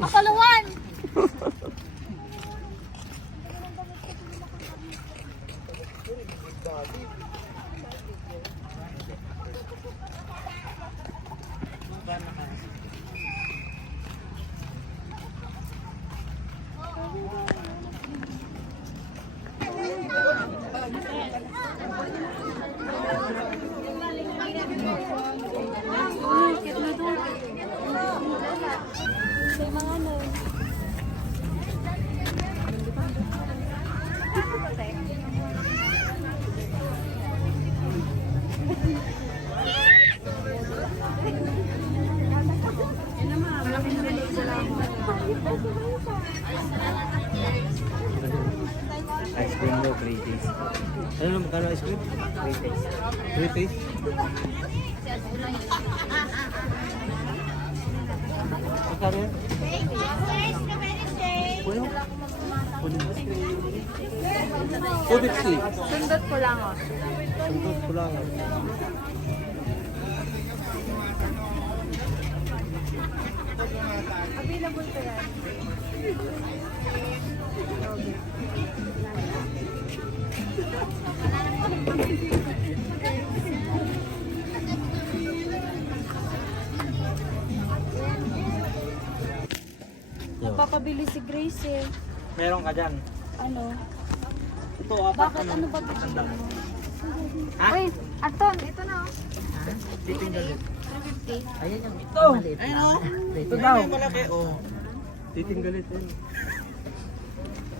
Makaluwan! Ice cream mo, 3 days. Ano naman magkano ice cream? 3 days. 3 days? Magkano yan? Puno? Puno. 250. Sundot ko lang oh. Sundot ko lang. Available pa yan. Papabili si Grace eh. Meron ka dyan. Ano? Ito, Bakit? Ano ba bibili mo? Ha? Uy, Anton, ito na oh. Titinggalin. 350. Ayan yung ito. Ayun o. Ito daw. Malaki o. Titinggalin.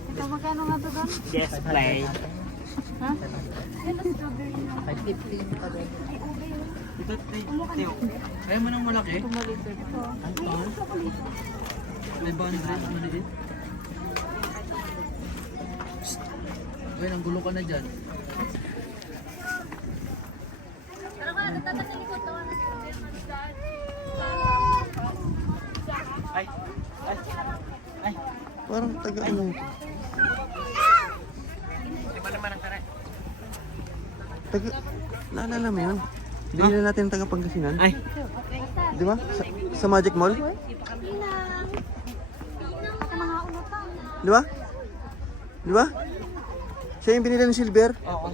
Ito, magkano nga ito doon? Yes, play. Ha? Ito, strawberry na. 550 pa doon. Ay, ube yun. Ito, Teo. Kaya mo nang malaki? Ito maliit. Ito. Ay, ito maliit. May boundary, maliit. Uy, nanggulo ka na dyan. Ay, ay, ay. Parang taga ano. Lima naman ang taray. Taga, naalala mo yun? Binili natin taga Pangasinan. Ay. Di ba? Sa Magic Mall? Di ba? Di ba? Siya yung binili ng silver. Oo.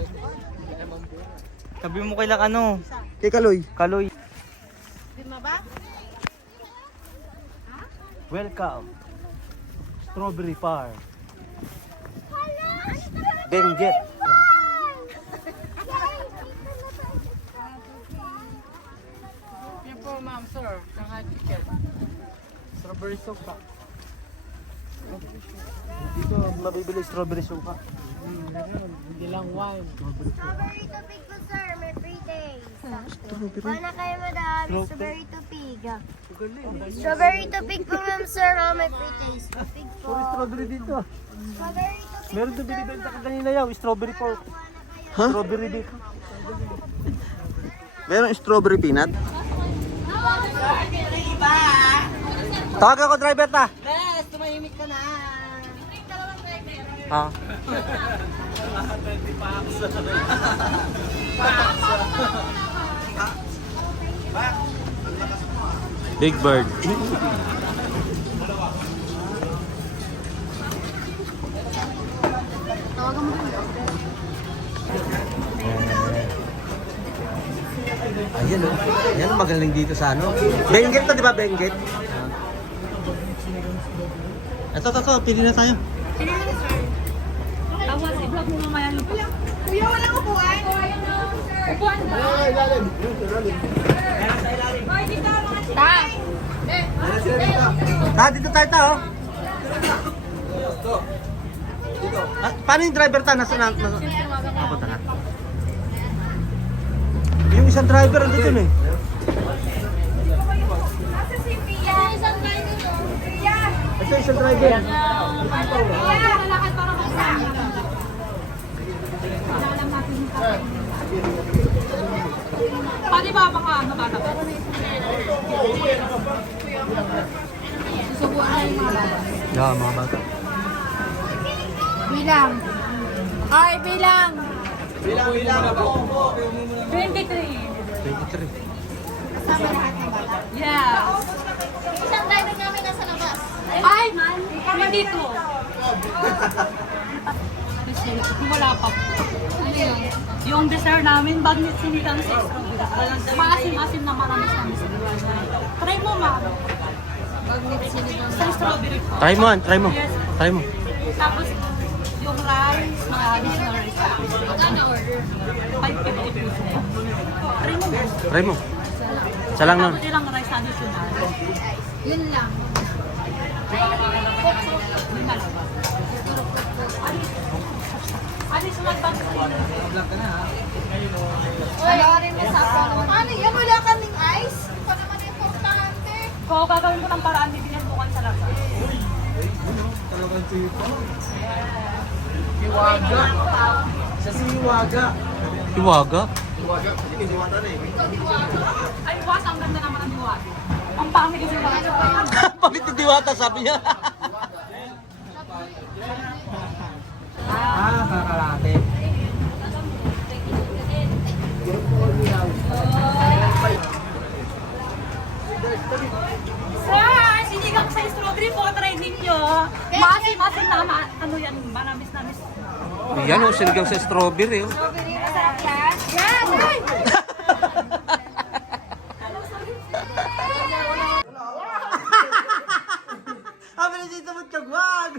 Sabi mo kailang ano? Kay Kaloy. Kaloy. Bima ba? Welcome. Strawberry Farm. Benguet. Yan po ma'am, sir. Shanghai chicken. Strawberry sopa. Dito mabibili strawberry sopa. Hindi lang wine. Strawberry tupig po, sir. May free days. Strawberry. Wala kayo, madam. Strawberry tupig. Strawberry tupig po, ma'am, sir. Oh, may free days. Tupig po. Puro strawberry dito. Strawberry tupig. Meron doon binibenta ka kanina yaw, strawberry pork. Ha? Strawberry dito. Meron strawberry peanut? Tawag ako driver ta. Bes, tumahimik ka na. Ha? Big Bird. Tawagan mo din. Ayan o. Ayan o, magaling dito sa ano. Benguet to, di ba? Benguet? Ito, pili na tayo. Awas, i-vlog mo mamaya yung Kuya, walang upuan. Upuan ba? Dito tayo ta, oh. Ah, paano yung driver ta? Nasaan na? Papunta na. Yung isang driver ando dun eh. Ito isang driver. Pwede ba baka mabata pa? Susubuan na yung mga bata. Yeah, mga bata. Bilang. Ay, bilang. Bilang. 23. 23. Yes. Isang driver namin nasa labas. Ay, kami dito. Wala pa. Ano yun? Yung dessert namin, bagnet sinigang sa strawberry. Maasim-asim na maramis namin sa Try mo, ma'am. Bagnet sinigang sa strawberry po. Try mo, try mo. Yes. Try mo. Tapos, yung rice, mga additional rice. Magkano order? 550 pesos. Try mo, ma'am. Try mo. Isa lang nun. Tapos ilang rice additional. Yun lang. Lima lang. Additional pa. Wala rin masapon. Ano yan? Wala kaming ice? Pa naman importante. Kung gagawin ko ng paraan, bibigyan bukan sa labas. Iwaga. Ay, was, ang ganda naman ang diwat. Ang pangit kasi parang Pangit ni Diwata, sabi niya. Kakalate. Sir, sinigang sa strawberry po, try ninyo. Maasim-asim na, ano yan, manamis-namis. Yan o, sinigang sa strawberry. Oh. Masarap yan. Yes! Ay! Sabi na dito mo, tiyagwag!